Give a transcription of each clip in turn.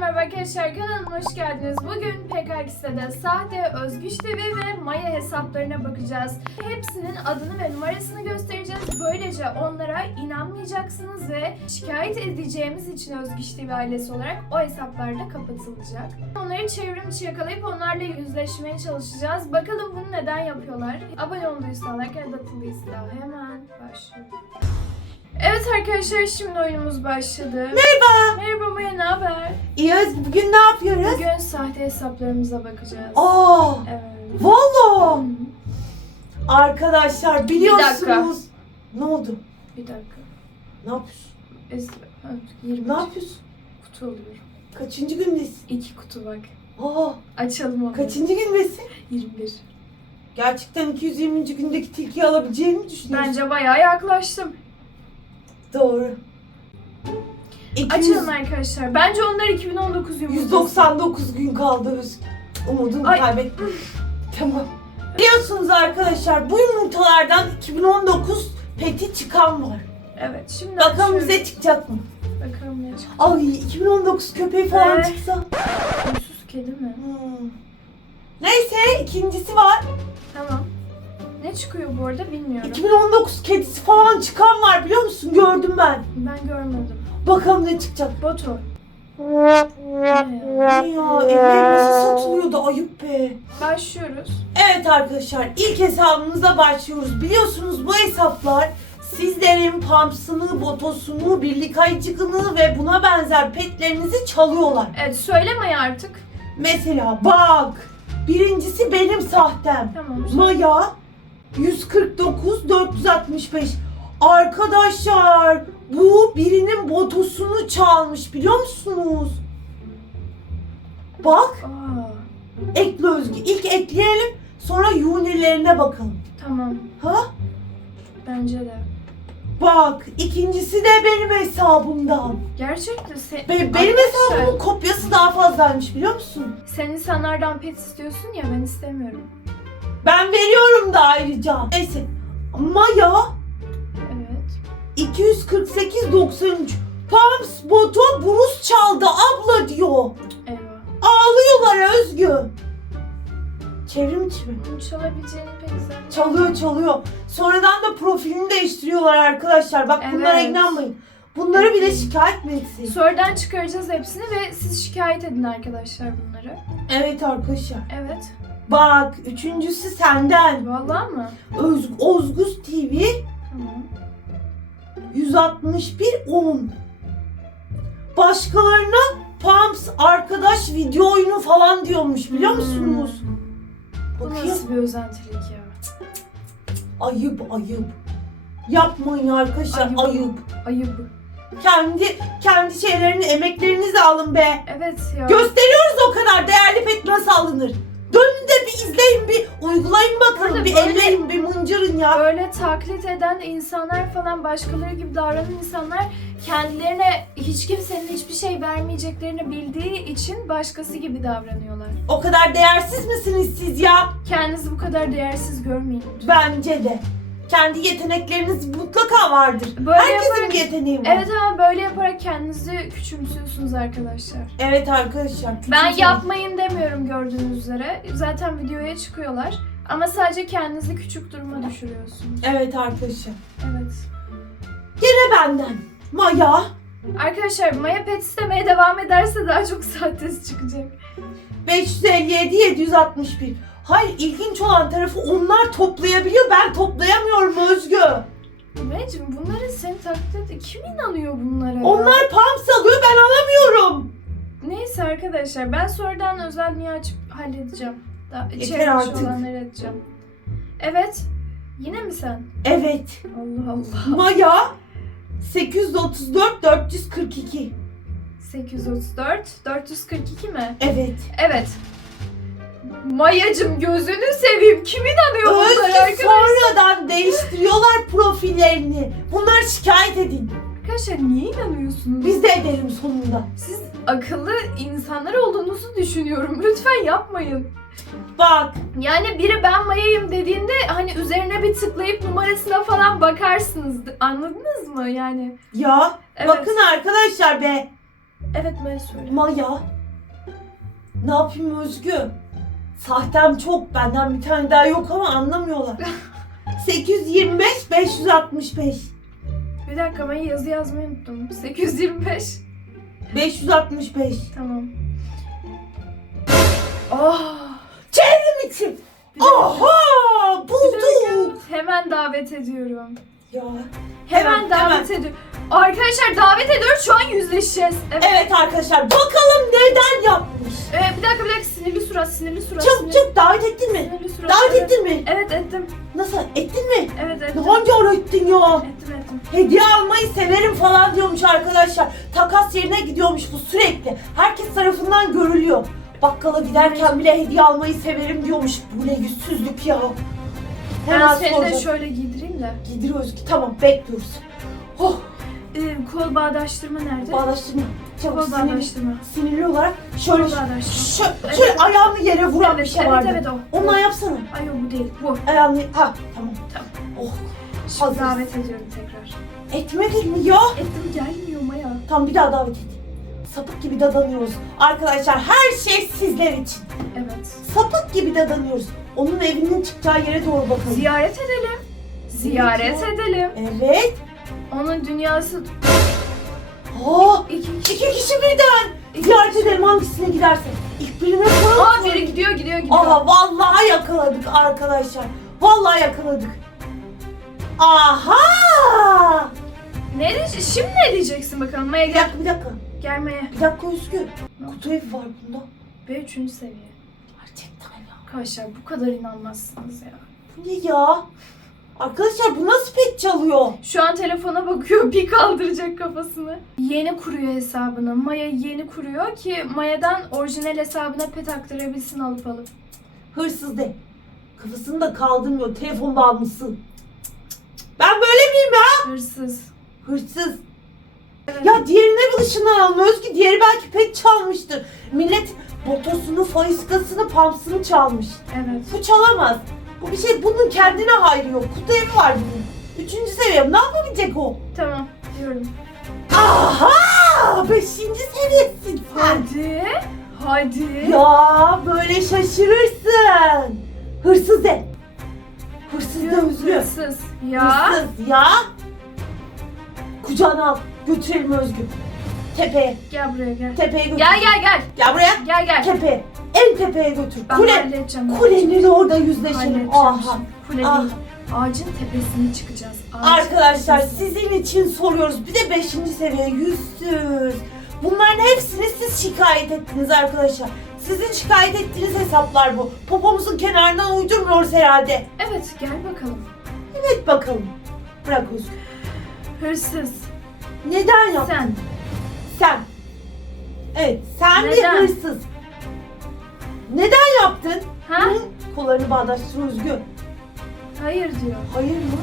merhaba arkadaşlar kanalıma hoş geldiniz. Bugün PKX'de sahte Özgüç TV ve Maya hesaplarına bakacağız. Hepsinin adını ve numarasını göstereceğiz. Böylece onlara inanmayacaksınız ve şikayet edeceğimiz için Özgüç TV ailesi olarak o hesaplar da kapatılacak. Onları çevrim içi yakalayıp onlarla yüzleşmeye çalışacağız. Bakalım bunu neden yapıyorlar. Abone olduysa like atılıysa hemen başlıyor. Evet arkadaşlar şimdi oyunumuz başladı. Merhaba. Merhaba Maya ne haber? İyi Özgü bugün ne yapıyoruz? Bugün sahte hesaplarımıza bakacağız. Aa, Evet. valla. Arkadaşlar biliyorsunuz. Ne oldu? Bir dakika. Ne yapıyorsun? Es evet, 20 Ne yapıyorsun? kutu alıyorum. Kaçıncı gündesin? İki kutu bak. Aa, Açalım onu. kaçıncı gündesin? 21. Gerçekten 220. gündeki tilkiyi alabileceğini mi düşünüyorsun? Bence bayağı yaklaştım. Doğru. 200, Açalım arkadaşlar. Bence onlar 2019 yumurtası. 199 gün kaldı Özgü. Umudunu Ay. kaybettim. tamam. Biliyorsunuz arkadaşlar bu yumurtalardan 2019 peti çıkan var. Evet şimdi Bakalım açıyorum. bize çıkacak mı? Bakalım ne çıkacak. Ay 2019 köpeği falan Ee? çıksa. Huysuz kedi mi? Hmm. Neyse ikincisi var. Tamam. Ne çıkıyor bu arada bilmiyorum. 2019 kedisi falan çıkan var biliyor musun? Gördüm ben. Ben görmedim. Bakalım ne çıkacak. Boto. Ne ya evler nasıl satılıyordu ayıp be. Başlıyoruz. Evet arkadaşlar ilk hesabımıza başlıyoruz. Biliyorsunuz bu hesaplar sizlerin pampsını, botosunu, birlik ayıcıkını ve buna benzer petlerinizi çalıyorlar. Evet söyleme artık. Mesela bak birincisi benim sahtem. Tamam. Maya 149 465. Arkadaşlar bu birinin botosunu çalmış biliyor musunuz? Bak Aa, ekle Özgü. İlk ekleyelim sonra unilerine bakalım. tamam. Ha? Bence de. Bak ikincisi de benim hesabımdan. Gerçekten se- Be- benim Arkadaşlar, hesabımın kopyası daha fazlaymış biliyor musun? Sen insanlardan pet istiyorsun ya ben istemiyorum. Ben veriyorum da ayrıca. Neyse. Maya Evet. 248 93. Pams botu Bruce çaldı abla diyor. Eyvah. Ağlıyorlar Özgü. Çevrim içi mi? Bunu çalabileceğini pek zannetmiyorum. Çalıyor çalıyor. Sonradan da profilini değiştiriyorlar arkadaşlar. Bak bunlara Evet. inanmayın. Bunları bile şikayet mi etsin? Sonradan çıkaracağız hepsini ve siz şikayet edin arkadaşlar bunları. Evet arkadaşlar. Evet. Bak üçüncüsü senden. Vallahi mı? Öz Ozguz TV Tamam. 161 10. Başkalarına Pumps arkadaş video oyunu falan diyormuş biliyor Hmm. musunuz? Bu Bakayım. nasıl bir özentilik ya? Ayıp ayıp. Yapmayın arkadaşlar Ayıp. ayıp. Ayıp. Kendi kendi şeylerini emeklerinizi alın be. Evet ya. Gösteriyoruz o kadar değerli pet nasıl alınır. Dönün de bir izleyin bir uygulayın bakalım Burada bir böyle- elleyin bir mıncırın ya. Böyle taklit eden insanlar falan başkaları gibi davranan insanlar kendilerine hiç kimsenin hiçbir şey vermeyeceklerini bildiği için başkası gibi davranıyorlar. O kadar değersiz misiniz siz ya? Kendinizi bu kadar değersiz görmeyin. Bence de. Kendi yetenekleriniz mutlaka vardır. Böyle Herkesin yaparak- bir yeteneği var. Evet ama böyle yaparak kendinizi küçümsüyorsunuz arkadaşlar. Evet arkadaşlar. Ben yapmayın demiyorum gördüğünüz üzere. Zaten videoya çıkıyorlar. Ama sadece kendinizi küçük duruma düşürüyorsunuz. Evet arkadaşlar. Evet. Yine benden. Maya. Arkadaşlar Maya pet istemeye devam ederse daha çok sahtesi çıkacak. 557 761. Hayır ilginç olan tarafı onlar toplayabiliyor. Ben toplayamıyorum Özgü. Mecim bunları seni taklit et. Kim inanıyor bunlara? Onlar pumps alıyor ben alamıyorum. Neyse arkadaşlar ben sonradan özel niye açıp halledeceğim. Daha Yeter artık. olanları edeceğim. Evet. Yine mi sen? Evet. Allah Allah. Maya 834 442. 834, 442 mi? Evet. Evet. Mayacım gözünü seveyim. Kim inanıyor bunlara Özgü arkadaşlar? sonradan değiştiriyorlar profillerini. Bunları şikayet edin. Arkadaşlar niye inanıyorsunuz? Biz de edelim sonunda. Siz akıllı insanlar olduğunuzu düşünüyorum. Lütfen yapmayın. Bak Yani biri ben Maya'yım dediğinde hani üzerine bir tıklayıp numarasına falan bakarsınız. Anladınız mı yani? ya Evet. bakın arkadaşlar be. Evet Maya söyle. Maya. Ne yapayım Özgü? Sahtem çok. Benden bir tane daha yok ama anlamıyorlar. 825 565. Bir dakika ben yazı yazmayı unuttum. 825. 565. Tamam. Oh. Çevrim içim. Bir dakika. Aha! Bir dakika. Bulduk. Hemen davet ediyorum. Ya. Hemen, Hemen, davet ediyorum. Arkadaşlar davet ediyoruz şu an yüzleşeceğiz. Evet. Evet arkadaşlar bakalım neden yapmış. Ee, bir dakika bir dakika sinirli surat sinirli surat. Çabuk sinirli, çabuk davet ettin mi? Sinirli surat. Davet evet. ettin mi? Evet ettim. Nasıl? Ettin mi? Evet ettim. Hangi ara ettin ya? Ettim ettim. Hediye almayı severim falan diyormuş arkadaşlar. Takas yerine gidiyormuş bu sürekli. Herkes tarafından görülüyor. Bakkala giderken bile hediye almayı severim diyormuş. Bu ne yüzsüzlük ya. Ben Hemen seni de soracağım. şöyle giydireyim de. Gidir Özgü tamam bekliyoruz. Oh Ee, kol bağdaştırma nerede? bağdaştırma. Çabuk Kol sinirli, bağdaştırma. sinirli olarak şöyle Kol bağdaştırma. şöyle, Evet. şöyle ayağını yere vuran bir Evet, şey evet, vardı. evet o. Ondan yapsana. Ay yok bu değil. Bu. Ayağını ha tamam. Tamam. Oh Şimdi Hazır. davet ediyorum tekrar. etmedin mi ya? Ettim gelmiyor Maya. Tam bir daha davet et. Sapık gibi dadanıyoruz. Arkadaşlar her şey sizler için. Evet. Sapık gibi dadanıyoruz. Onun evinin çıkacağı yere doğru bakalım. Ziyaret edelim. Ziyaret edelim. Evet. Onun dünyası Oh, iki iki kişi birden. Ziyaret edelim hangisine giderse. İlk birine koyalım. Aa biri gidiyor gidiyor gidiyor. Aha vallahi yakaladık arkadaşlar. Vallahi yakaladık. Aha! Ne diyeceksin? Şimdi ne diyeceksin bakalım Maya Bir gel. dakika bir dakika. Gel Maya. Bir dakika Özgür. Kutu evi var bunda. Ve üçüncü seviye. Gerçekten ya. Arkadaşlar bu kadar inanmazsınız ya. Bu ne ya? Arkadaşlar bu nasıl pet çalıyor? Şu an telefona bakıyor bir kaldıracak kafasını. Yeni kuruyor hesabını. Maya yeni kuruyor ki Maya'dan orijinal hesabına pet aktarabilsin alıp alıp. Hırsız de. Kafasını da kaldırmıyor. Telefon bağımlısı. Ben böyle miyim ya? Hırsız. Hırsız. Evet. Ya diğerine bir ışından alma Özgü. Diğeri belki pet çalmıştır. Millet botosunu, faiskasını, pampsını çalmış. Evet. Bu çalamaz. Bu bir şey bunun kendine hayrı yok. Kutu evi var bunun. Üçüncü seviyem. Ne yapabilecek o? Tamam. Diyorum. Aha! Beşinci seviyesin sen. Hadi. Hadi. Ya böyle şaşırırsın. Hırsız de. Hırsız de Özgü. Hırsız. Ya. Hırsız ya. Kucağına al. Götürelim Özgü. Tepeye. Gel buraya gel. Tepeye götür. Gel gel gel. Gel buraya. Gel gel. Tepeye. En tepeye götür. Ben Kule. halledeceğim. Kulenin orada yüzleşelim. Halledeceğim Aha. şimdi. Kule Ah. Ağacın tepesine çıkacağız. Ağacın Arkadaşlar tepesine. sizin için soruyoruz. Bir de 5. seviye yüzsüz. Bunların hepsini siz şikayet ettiniz arkadaşlar. Sizin şikayet ettiğiniz hesaplar bu. Popomuzun kenarından uydurmuyoruz herhalde. Evet gel bakalım. Evet bakalım. Bırak Özgür. Hırsız. Neden yaptın? Sen. Sen. Evet sen bir Neden? hırsız. Neden yaptın? Ha? Hı? Kollarını bağdaştır Özgür. Hayır diyor. Hayır mı?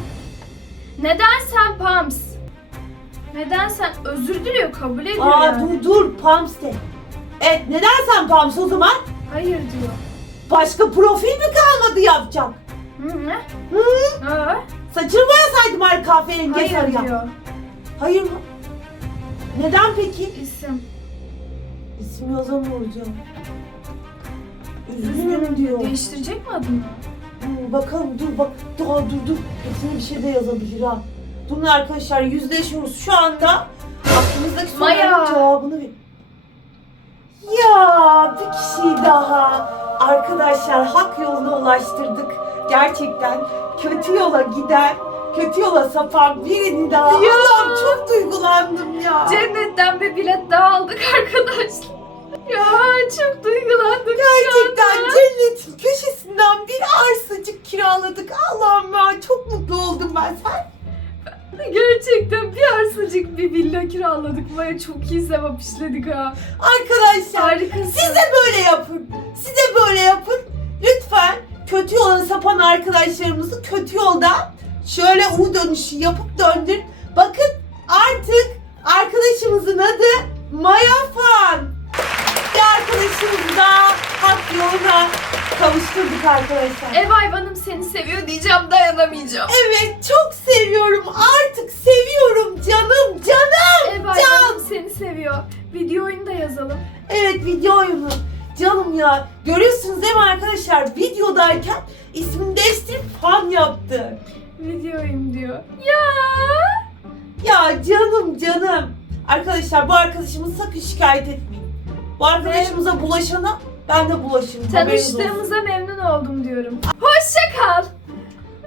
Neden sen Pams? Neden sen özür diliyor kabul ediyor Aa yani. dur dur Pams de. Evet neden sen Pams o zaman? Hayır diyor. Başka profil mi kalmadı yapacak? Hı ne? Hı? Aa, Saçını boyasaydım her kahverengi hayır sarıya. diyor. Hayır mı? Neden peki? İsim. İsim yazamıyoruz ya. Üzgünüm diyor. Değiştirecek mi adını? Hmm, bakalım dur bak. Dur dur dur. Kesin bir şey de yazabilir ha. Durun arkadaşlar yüzleşiyoruz. Şu anda aklımızdaki soruların cevabını ver. Ya bir kişi daha. Arkadaşlar hak yoluna ulaştırdık. Gerçekten kötü yola giden, kötü yola sapan birini daha. Ya. Allah'ım çok duygulandım ya. Cennetten bir bilet daha aldık arkadaşlar. Ya çok duygulandım Gerçekten şu anda. cennetin köşesinden bir arsacık kiraladık. Allah'ım ya çok mutlu oldum ben. Sen Gerçekten bir arsacık bir villa kiraladık. Maya çok iyi sevap işledik ha. arkadaşlar Harikasın. siz de böyle yapın. Siz de böyle yapın. Lütfen kötü yola sapan arkadaşlarımızı kötü yoldan şöyle U dönüşü yapıp döndür. Bakın artık arkadaşımızın adı Maya Fan. Arkadaşımızı da hak yoluna kavuşturduk arkadaşlar. Ev hayvanım seni seviyor diyeceğim dayanamayacağım. Evet çok seviyorum. Artık seviyorum canım canım. Ev hayvanım seni seviyor. Video oyunu da yazalım. Evet video oyunu. Canım ya. Görüyorsunuz değil mi arkadaşlar? Videodayken ismini değiştirip fan yaptı. Video oyun diyor. Ya. Ya canım canım. Arkadaşlar bu arkadaşımızı sakın şikayet etmeyin. Bu arkadaşımıza bulaşana ben de. Haberiniz olsun. Tanıştığımıza memnun oldum diyorum. Hoşça kal.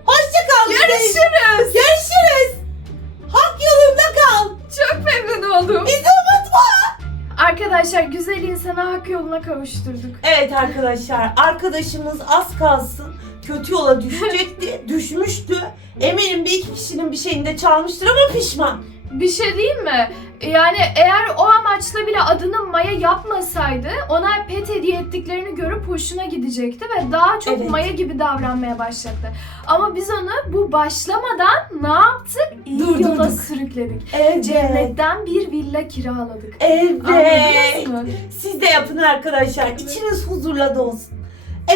Hoşça kal. Görüşürüz. Görüşürüz. Hak yolunda kal. Çok memnun oldum. Bizi unutma. Arkadaşlar güzel insana hak yoluna kavuşturduk. Evet arkadaşlar arkadaşımız az kalsın kötü yola düşecekti. düşmüştü. Eminim bir iki kişinin bir şeyini de çalmıştır ama pişman. Bir şey diyeyim mi? Yani eğer o amaçla bile adını Maya yapmasaydı ona pet hediye ettiklerini görüp hoşuna gidecekti ve daha çok Evet. Maya gibi davranmaya başladı. Ama biz onu bu başlamadan ne yaptık? İyi Durdurduk. yola sürükledik. Evet. Cennetten bir villa kiraladık. Evet. Anladınız mı? Siz de yapın arkadaşlar. İçiniz huzurla dolsun.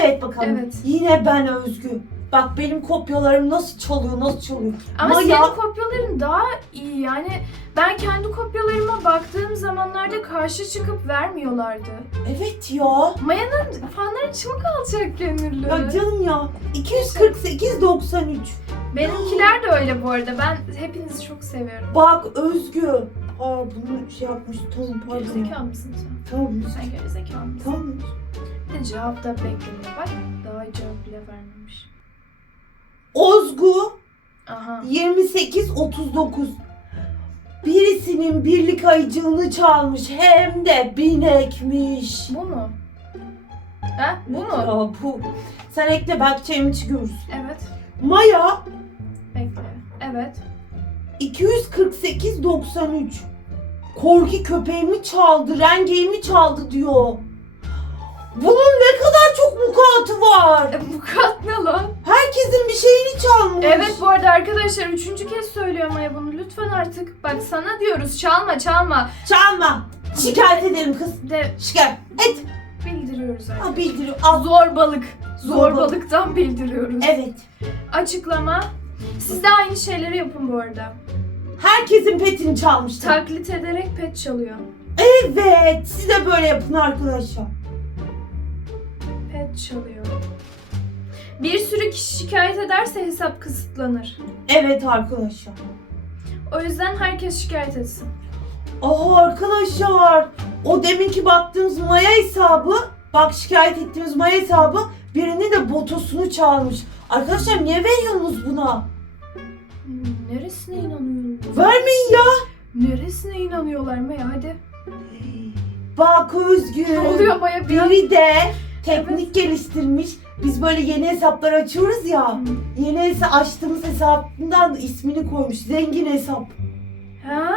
Evet bakalım. Evet. Yine ben Özgü. Bak benim kopyalarım nasıl çalıyor, nasıl çalıyor. Ama Maya- senin kopyaların daha iyi. Yani ben kendi kopyalarıma baktığım zamanlarda karşı çıkıp vermiyorlardı. Evet ya. Maya'nın fanları çok alçak gönüllü. Ya canım ya. 248.93. Benimkiler de öyle bu arada. Ben hepinizi çok seviyorum. Bak Özgü. Aa bunu şey yapmış. Tamam pardon. Gerizekalı mısın sen? Tamam. Sen gerizekalı mısın? Tamam. Bir de cevap da beklemiyor. Bak daha cevap bile vermemiş. Ozgu Aha. 28.39. Birisinin birlik ayıcığını çalmış hem de binekmiş. Bu mu? Ha? Bu mu? Ya bu. Sen ekle belki çevrimiçi görürsün. Evet. Maya Bekle. Evet. 248.93. Korki köpeğimi çaldı, rengeğimi çaldı diyor. Bunun ne kadar çok mukatı var. E, bu kat ne lan? Herkesin bir şeyini çalmış. Evet bu arada arkadaşlar üçüncü kez söylüyor Maya bunu. Lütfen artık bak sana diyoruz çalma çalma. Çalma. Şikayet ederim kız. De Şikayet. Et. bildiriyoruz artık. Ha bildiriyor. Al. Zorbalık. Zorbalık. Zorbalıktan bildiriyoruz. Evet. Açıklama. Siz de aynı şeyleri yapın bu arada. Herkesin petini çalmıştı. Taklit ederek pet çalıyor. Evet. Siz de böyle yapın arkadaşlar. Pet çalıyor. Bir sürü kişi şikayet ederse hesap kısıtlanır. Evet arkadaşlar. O yüzden herkes şikayet etsin. Aa arkadaşlar. O deminki baktığımız Maya hesabı. Bak şikayet ettiğimiz Maya hesabı. Birinin de botosunu çalmış. Arkadaşlar niye veriyorsunuz buna? Neresine inanıyorsunuz? Vermeyin ya. Neresine inanıyorlar Maya hadi. Bak Özgür. Ne oluyor Maya bir Biri de teknik geliştirmiş. Biz böyle yeni hesaplar açıyoruz ya. Yeni hesap açtığımız hesabından da ismini koymuş. Zengin hesap. Ha.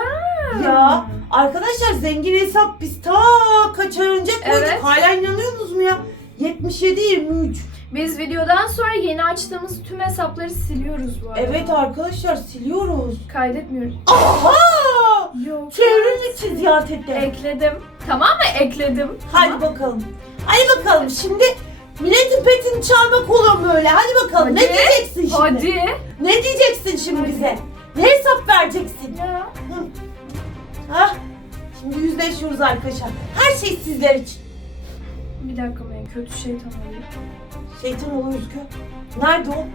Ya arkadaşlar zengin hesap biz ta kaç ay önce koyduk. Evet. Hala inanıyorsunuz mu ya? 77 23. Biz videodan sonra yeni açtığımız tüm hesapları siliyoruz bu arada. Evet arkadaşlar siliyoruz. Kaydetmiyoruz. Aha! Yok. Çevrim içi ziyaret etti. Ekledim. Tamam mı? Ekledim. Hadi Tamam. bakalım. Hadi bakalım şimdi milletin petini çalmak olur mu öyle? Hadi bakalım. Ne Hadi. diyeceksin şimdi? Hadi. Ne diyeceksin şimdi Hadi. bize? Ne hesap vereceksin? Ya. Ha? Şimdi yüzleşiyoruz arkadaşlar. Her şey sizler için. Bir dakika Maya kötü şeytan arıyor. Şeytan oğlu Özgü. Nerede o?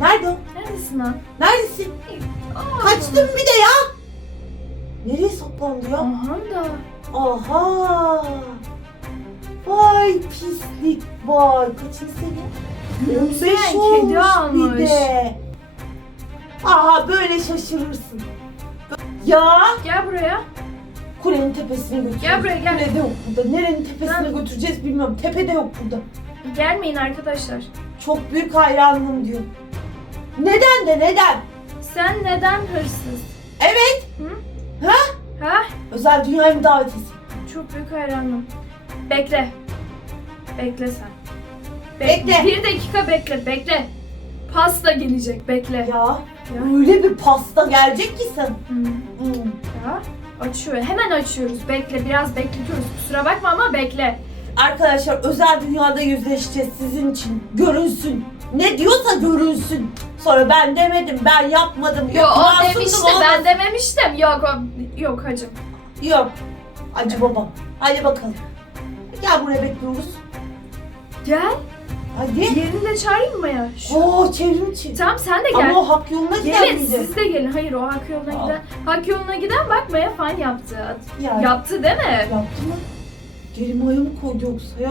Nerede o? Neredesin lan? Neredesin? Aa. Kaçtın bir de ya. Nereye saklandı ya? Aha da. Aha. Vay pislik vay. Kaçıncı sene? 15 Sen olmuş kedi almış. bir de. Aha böyle şaşırırsın. Ya Gel buraya. kulenin tepesine götüreceğiz. Gel buraya, gel. Kulede yok burada. Nerenin tepesine Ben- götüreceğiz bilmiyorum. Tepede yok burada. Gelmeyin arkadaşlar. Çok büyük hayranlığım diyor. Neden de neden? Sen neden hırsız? Evet. Hı? Ha? Ha? Özel dünyaya mı davet etsin? Çok büyük hayranım. Bekle. Bekle sen. Be- Bekle. Bir dakika bekle, bekle. Pasta gelecek, bekle. Ya öyle bir pasta gelecek ki sen. Hmm. Hmm. Ya. Açıyor. Hemen açıyoruz. Bekle. Biraz bekletiyoruz. Kusura bakma ama bekle. Arkadaşlar özel dünyada yüzleşeceğiz sizin için. Görünsün. Ne diyorsa görünsün. Sonra ben demedim, ben yapmadım. Yok o masumdur, demişti. Ben dememiştim. Yok o. Yok hacım. Yok. Acı babam. Hadi bakalım. Gel buraya bekliyoruz. Gel. Hadi. Yerini de çağırayım mı ya? Şu. Oo çevrim içi. Tamam sen de gel. Ama o hak yoluna giden Gelin miydi? siz de gelin. Hayır o hak yoluna Aa. giden. Hak yoluna giden bak Maya fan yaptı. Ya, Yaptı değil mi? Yaptı mı? Geri maya mı koydu yoksa ya?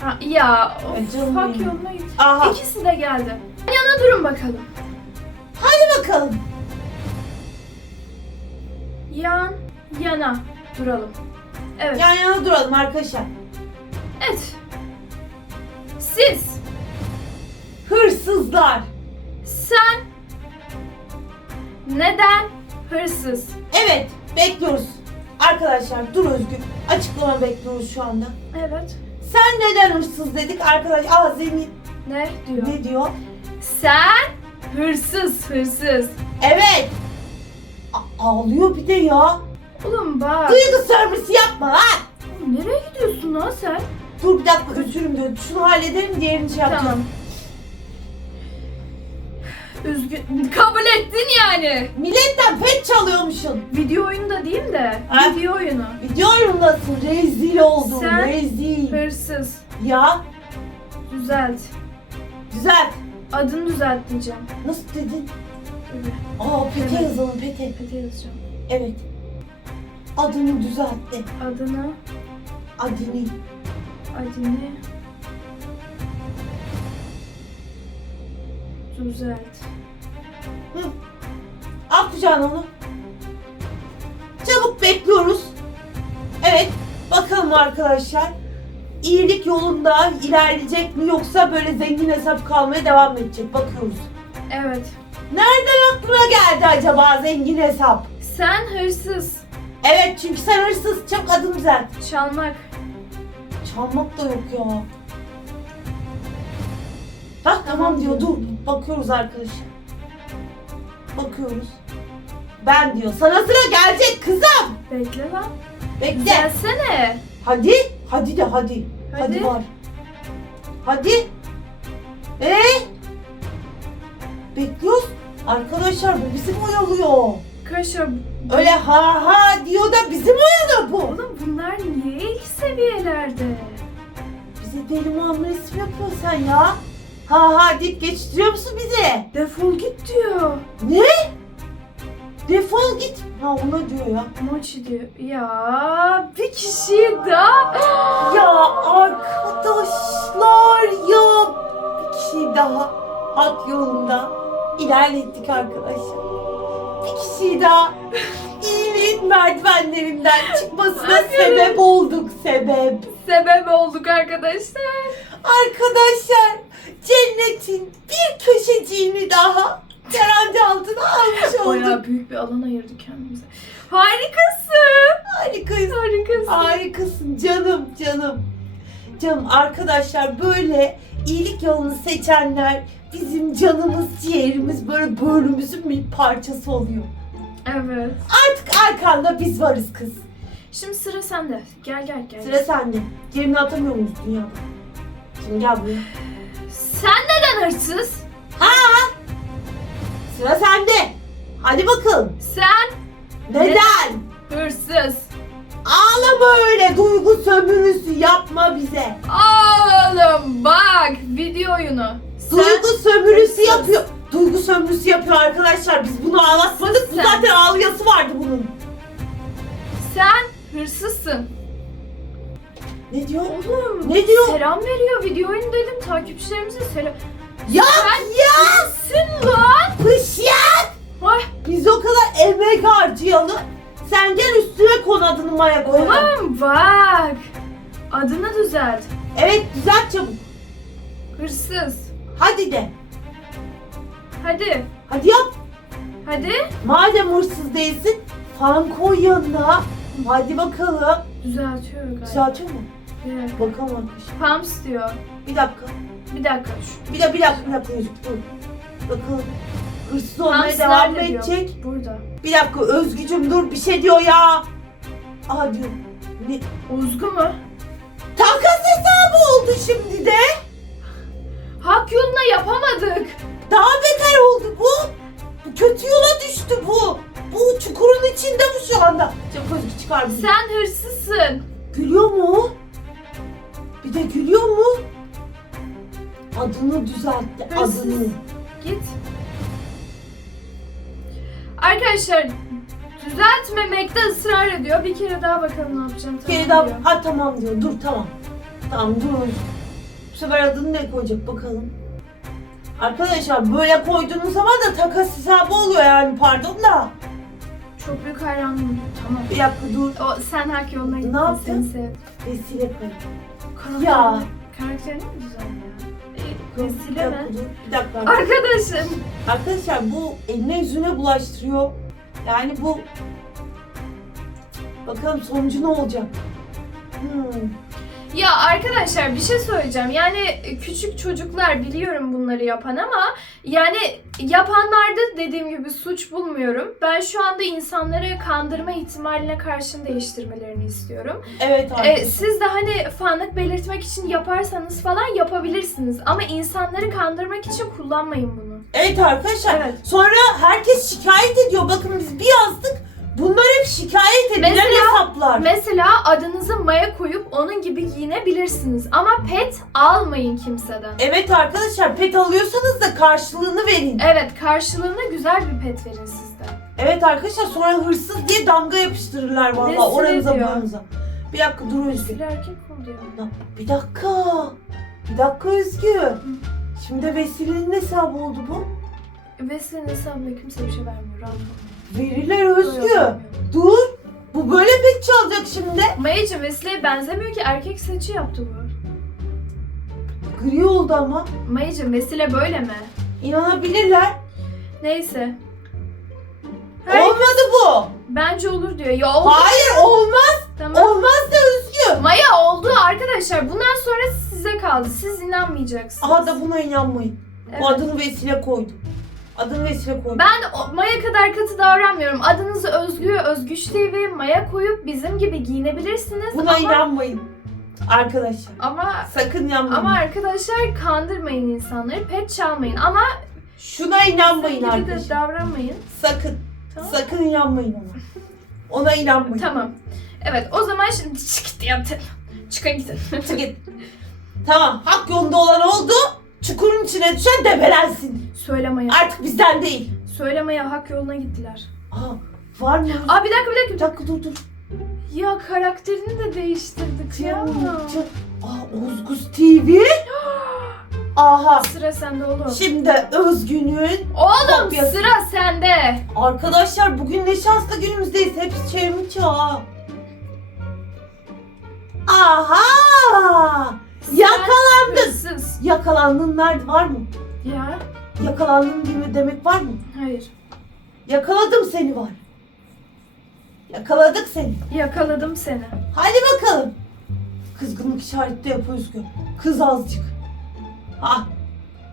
Ha, ya of, hak benim. yoluna git. Aha. İkisi de geldi. Yana durun bakalım. Hadi bakalım. Yan yana duralım. Evet. Yan yana duralım arkadaşlar. Siz, Hırsızlar. sen neden hırsız? Evet bekliyoruz. Arkadaşlar dur Özgür. Açıklama bekliyoruz şu anda. Evet. Sen neden hırsız dedik arkadaş? Aa Zeynep Ne diyor? ne diyor? Sen hırsız, hırsız. Evet. A- ağlıyor bir de ya. Oğlum bak. Duygu servisi yapma lan. Oğlum Nereye gidiyorsun lan sen? Dur bir dakika özürüm diyor. Şunu halledelim diğerini şey yapacağım. Tamam. Üzgün. Kabul ettin yani. Milletten pet çalıyormuşsun. Video oyunu da değil de. Ha? Video oyunu. Video oyundasın. Rezil oldun. Sen- Rezil. Hırsız. Ya Düzelt. güzel. Adını düzelt diyeceğim. Nasıl dedin? Öyle. Aa pete Evet. yazalım pete. Pete yazacağım. Evet. Adını düzeltti. Adını, Adını. Adını düzelt. Al kucağına onu. Çabuk bekliyoruz. Evet. Bakalım arkadaşlar. İyilik yolunda ilerleyecek mi yoksa böyle zengin hesap kalmaya devam mı edecek? Bakıyoruz. Evet. Nereden aklına geldi acaba zengin hesap? Sen hırsız. Evet çünkü sen hırsız. Çabuk adını düzelt. Çalmak. Çalmak da yok ya. Hah tamam diyor. Dur. Bakıyoruz arkadaşlar. Bakıyoruz. Ben diyor. Sana sıra gelecek kızım. Bekle lan. Bekle. Gelsene. Hadi. Hadi de hadi. Hadi, Hadi. var. Hadi. Ee? Bekliyoruz. Arkadaşlar bu bizi oyalıyor. Kaşa. Öyle ha ha diyor da bizi mi oyalıyor bu? Oğlum bunlar niye ilk seviyelerde? Bize deli muamelesi mi yapıyorsun sen ya? Ha ha deyip geçiştiriyor musun bizi? Defol git diyor. Ne? Defol git. Ha ona diyor ya. Mochi diyor. Ya bir kişi daha. Ya arkadaşlar ya bir kişi daha hak yolunda ilerlettik arkadaşlar. Bir kişi daha iyiliğin merdivenlerinden çıkmasına sebep olduk sebep. Sebep olduk arkadaşlar. Arkadaşlar cennetin bir köşeciğini daha garanti altına almış olduk. Bayağı büyük bir alan ayırdık kendimize. Harikasın. Harikayız. Harikasın. Harikasın canım canım. Canım arkadaşlar böyle iyilik yolunu seçenler bizim canımız ciğerimiz böyle bölümümüzün bir parçası oluyor. Evet. Artık arkanda biz varız kız. Şimdi sıra sende. Gel gel gel. Sıra sende. Yerini atamıyor muyuz dünyada? Şimdi gel buraya. Sen neden hırsız? Sıra sende. Hadi bakalım. Sen Neden? hırsız. Ağlama öyle duygu sömürüsü yapma bize. Oğlum bak video oyunu. Duygu sömürüsü yapıyor. Duygu sömürüsü yapıyor arkadaşlar. Biz bunu ağlatmadık. Bu Sen. zaten ağlayası vardı bunun. sen hırsızsın. Ne diyor? Oğlum Ne diyor? selam veriyor video oyunu dedim takipçilerimize selam. Ya Sen ya Sen lan. pışyak. Ay, Biz o kadar emek harcayalım. Sen gel üstüne kon adını Maya koyalım. oğlum bak. Adını düzelt. Evet düzelt çabuk. Hırsız. Hadi de. Hadi. Hadi yap. Hadi. Madem hırsız değilsin fan koy yanına. Hadi bakalım. Düzeltiyor galiba. Düzeltiyor mu? Dakika. Bakalım. Pumps diyor. Bir dakika. Bir dakika. Şu. Bir de bir dakika bir dakika dur. Bakalım. Hırsız olmaya Pumps devam nerede diyor? edecek? Burada. Bir dakika Özgücüm dur bir şey diyor ya. Aha diyor. Ne? Uzgu mu? Takas hesabı oldu şimdi yapamadık. Daha beter oldu bu. Bu kötü yola düştü bu. Bu çukurun içinde bu şu anda. Çabuk Özgü çıkar bunu. Sen hırsızsın. Gülüyor mu o? Bir de gülüyor mu? Adını düzeltti. Hırsız. Adını. Git. Arkadaşlar düzeltmemekte ısrar ediyor. Bir kere daha bakalım ne yapacağım. Tamam daha. diyor. Ha tamam diyor. Dur tamam. Tamam dur. Bu sefer adını ne koyacak bakalım. Arkadaşlar böyle koyduğunuz zaman da takas hesabı oluyor yani pardon da. Çok büyük hayranım. Tamam. Bir dakika dur. O sen hak yoluna gittin. Ne yaptın? Seni sevdim. Vesile. Karakterini- Ya. Karakterini mi güzel ya? E, Vesile mi? dur. Bir dakika. Arkadaşım. Arkadaşlar bu eline yüzüne bulaştırıyor. Yani bu bakalım sonucu ne olacak? Hmm. Ya arkadaşlar bir şey söyleyeceğim. Yani küçük çocuklar biliyorum bunları yapan ama yani yapanlarda dediğim gibi suç bulmuyorum. Ben şu anda insanları kandırma ihtimaline karşın değiştirmelerini istiyorum. Evet Ee, arkadaşlar. siz de hani fanlık belirtmek için yaparsanız falan yapabilirsiniz. Ama insanları kandırmak için kullanmayın bunu. Evet arkadaşlar. Evet. Sonra herkes şikayet ediyor. Bakın biz bir yazdık. Bunlar hep şikayet edilen Mesela- hesaplar. Mesela adınızı Maya koyup onun gibi giyinebilirsiniz. Ama pet almayın kimseden. Evet arkadaşlar pet alıyorsanız da karşılığını verin. Evet karşılığında güzel bir pet verin siz de. Evet arkadaşlar sonra hırsız diye damga yapıştırırlar vallahi Vesile oranıza diyor. buranıza. Bir dakika dur Özgü. Bir erkek oldu ya. Bir dakika. Bir dakika Özgü. Şimdi Vesile'nin hesabı oldu bu. Vesile'nin hesabına kimse bir şey vermiyor. Rahat olun. Verirler Özgü. Dur. Bu böyle pet çalacak şimdi. Mayacım Vesile'ye benzemiyor ki erkek saçı yaptı bu. Gri oldu ama. Mayacım Vesile böyle mi? İnanabilirler. Neyse. Her- Olmadı bu. Bence olur diyor. Ya oldu. Hayır olmaz. Tamam. Olmaz da Özgü. Maya oldu arkadaşlar. Bundan sonra size kaldı. Siz inanmayacaksınız. Aha da buna inanmayın. Evet. Bu adını Vesile koydum. Adını Vesile koydum. Ben o- Maya kadar katı davranmıyorum. Adınızı Özgü, Özgüç TV, Maya koyup bizim gibi giyinebilirsiniz. Buna ama, inanmayın. Arkadaşlar. ama Sakın inanmayın. ama arkadaşlar kandırmayın insanları. Pet çalmayın ama Şuna inanmayın de arkadaşlar. davranmayın. Sakın. Tamam. Sakın inanmayın ona. Ona inanmayın. Tamam. Evet o zaman şimdi çık git yatın. Çıkın gidin. Çık git. Tamam. Hak yolunda olan oldu. Çukurun içine düşen debelensin. Söyle Maya. Artık bizden değil. Söyle Maya hak yoluna gittiler. Aa, var mı? Aa bir dakika bir dakika. Bir dakika dur dur. Ya karakterini de değiştirdik ya. Aa, Ozguz TV. Aha. Sıra sende oğlum. Şimdi Özgün'ün Oğlum Kopyası. sıra sende. Arkadaşlar bugün ne şanslı günümüzdeyiz. Hepsi çevrimiçi ha. Aha! Yakalandın. Hırsız. Yakalandın nerede var mı? Ya Yakalandın mi demek var mı? hayır. Yakaladım seni var. Yakaladık seni. Yakaladım seni. Hadi bakalım. Kızgınlık işareti de yap Özgür. Kız azıcık. Ha.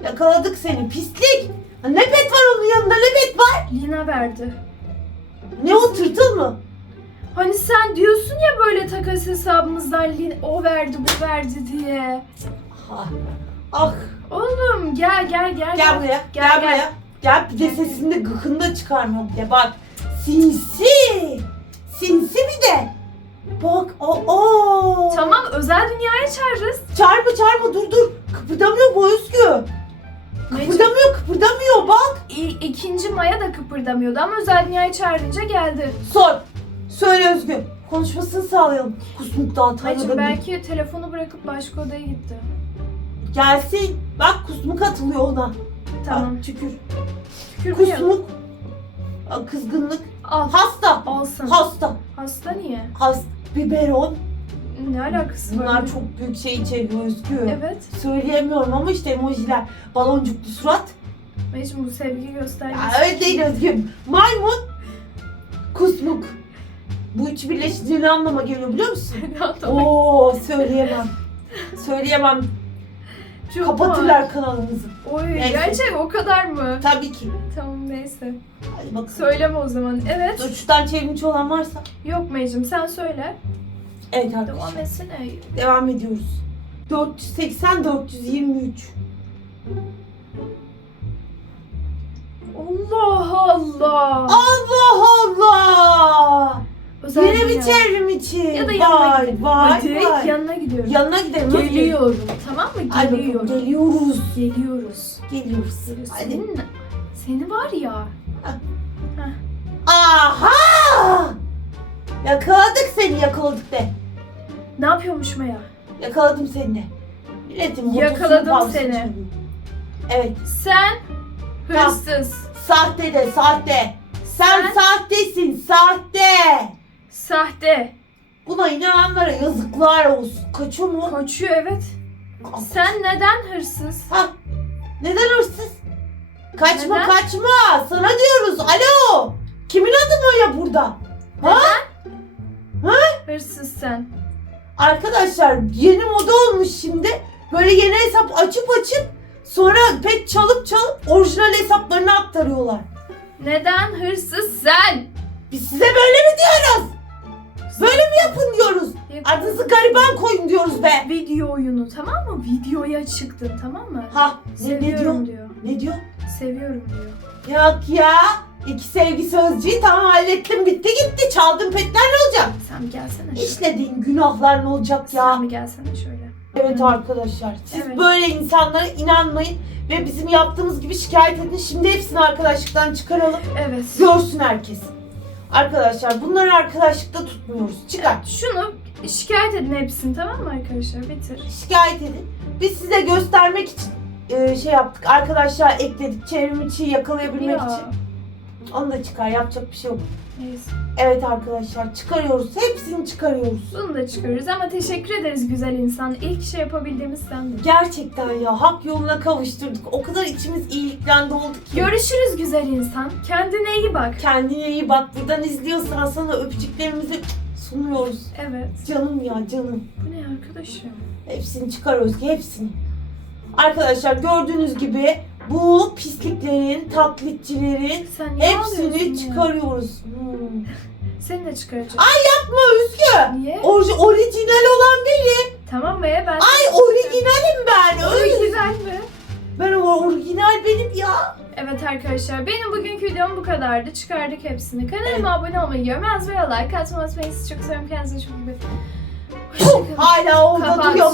Yakaladık seni pislik. Ha, Ne pet var onun yanında ne pet var? Lina verdi. Ne o tırtıl mı? Hani sen diyorsun ya böyle takas hesabımızdan o verdi bu verdi diye. Ah. Ah. Oğlum gel gel gel. Gel buraya. Gel, Gel, buraya. gel. Gel bir de sesini de gıkını da çıkarmıyor bir de bak. Sinsi. Sinsi bir de. Bak. Aa. Tamam özel dünyaya çağırırız. Çağırma çağırma dur dur. Kıpırdamıyor bu Özgü. Kıpırdamıyor kıpırdamıyor bak. İ- ikinci Maya da kıpırdamıyordu ama özel dünyaya çağırınca geldi. Sor. Söyle Özgü. Konuşmasını sağlayalım. Kusmuktan Mayacım tanıdım. belki telefonu bırakıp başka odaya gitti. Gelsin. Bak kusmuk atılıyor ona. Tamam. Bak, tükür. Tükürmüyor. Kusmuk. Aa, Kızgınlık. Al. Hasta. Alsın. Hasta. Hasta niye? Hasta. Biberon. Ne alakası var? Bunlar çok büyük şey içeriyor Özgü. Evet. Söyleyemiyorum ama işte emojiler. Baloncuklu surat. Mayacım bu sevgi göstergesi. Ya öyle değil Özgü. Maymun. Kusmuk. Bu üç birleşince ne anlama geliyor biliyor musun? Oo söyleyemem. Söyleyemem. Çok Kapatırlar kanalımızı. Oy Neyse. gerçek o kadar mı? Tabii ki. Tamam neyse. Hadi bakalım. Söyleme o zaman. Evet. Şuradan çevrimiçi olan varsa. Yok Mayacım sen söyle. Evet Devam arkadaşlar. etsene. Devam ediyoruz. 480 423. Allah Allah. Allah Allah. Özel Yine bir çevrim içi. Ya da yanına vay, gidelim. vay, Hadi vay. yanına gidiyorum. Yanına gidelim. hadi. Geliyorum. Tamam mı? Hadi bakalım, Geliyorum. geliyoruz. Geliyoruz. Geliyoruz. Hadi. Senin, seni var ya. Aha! Yakaladık seni yakaladık de. Ne yapıyormuş Maya? Yakaladım seni de. Motosunu Yakaladım seni. Evet. Sen hırsız. Sahte de sahte. Sen, Sen- sahtesin sahte. Sahte. Buna inananlara yazıklar olsun. Kaçıyor mu? Koçuyor evet. Sen neden hırsız? Ha, neden hırsız? Kaçma Neden? kaçma. Sana diyoruz. Alo. Kimin adı Maya burada? Ha? Hırsız sen. Arkadaşlar yeni moda olmuş şimdi. Böyle yeni hesap açıp açıp sonra pek çalıp çalıp orijinal hesaplarını aktarıyorlar. Neden hırsız sen? Biz size böyle mi diyoruz? Böyle mi yapın diyoruz? Adınızı gariban koyun diyoruz be. Video oyunu tamam mı? Videoya çıktın tamam mı? Ha ne, ne diyor? Seviyorum diyor. Ne diyor? Seviyorum diyor. Yok ya. İki sevgi sözcüğü tamam hallettim bitti gitti. Çaldım petler ne olacak? Sen bir gelsene. şöyle. İşlediğin günahlar ne olacak ya? Sen bir gelsene şöyle. Evet arkadaşlar. Siz Evet. böyle insanlara inanmayın ve bizim yaptığımız gibi şikayet edin. Şimdi hepsini arkadaşlıktan çıkaralım. Evet. Görsün herkes. Arkadaşlar bunları arkadaşlıkta tutmuyoruz. Çıkar. Şunu şikayet edin hepsini tamam mı arkadaşlar? Bitir. Şikayet edin. Biz size göstermek için e, şey yaptık. Arkadaşlar ekledik çevrim içi yakalayabilmek Ya. için. Onu da çıkar. Yapacak bir şey yok. Evet arkadaşlar çıkarıyoruz. Hepsini çıkarıyoruz. Bunu da çıkarırız ama teşekkür ederiz güzel insan. İlk şey yapabildiğimiz sendin. Gerçekten ya hak yoluna kavuşturduk. O kadar içimiz iyilikten doldu ki. Görüşürüz güzel insan. Kendine iyi bak. Kendine iyi bak. Buradan izliyorsan sana öpücüklerimizi sunuyoruz. Evet. Canım ya canım. Bu ne arkadaşım? Hepsini çıkarıyoruz ki hepsini. Arkadaşlar gördüğünüz gibi bu pisliklerin, taklitçilerin Sen niye ağlıyorsun hepsini ya? çıkarıyoruz. Hmm. Seni de çıkaracağım. Yapma Özgü. Niye? Orji- orijinal olan benim. Tamam be ben. Ay originalim ben. Özgü. Orijinal mi? Ben o orijinal benim ya. Evet arkadaşlar benim bugünkü videom bu kadardı. Çıkardık hepsini. Kanalıma abone olmayı, görmez veya like atmayı unutmayın. Sizi çok seviyorum. Kendinize çok iyi bakın. Hoşçakalın. Hala orada Kapat. duruyor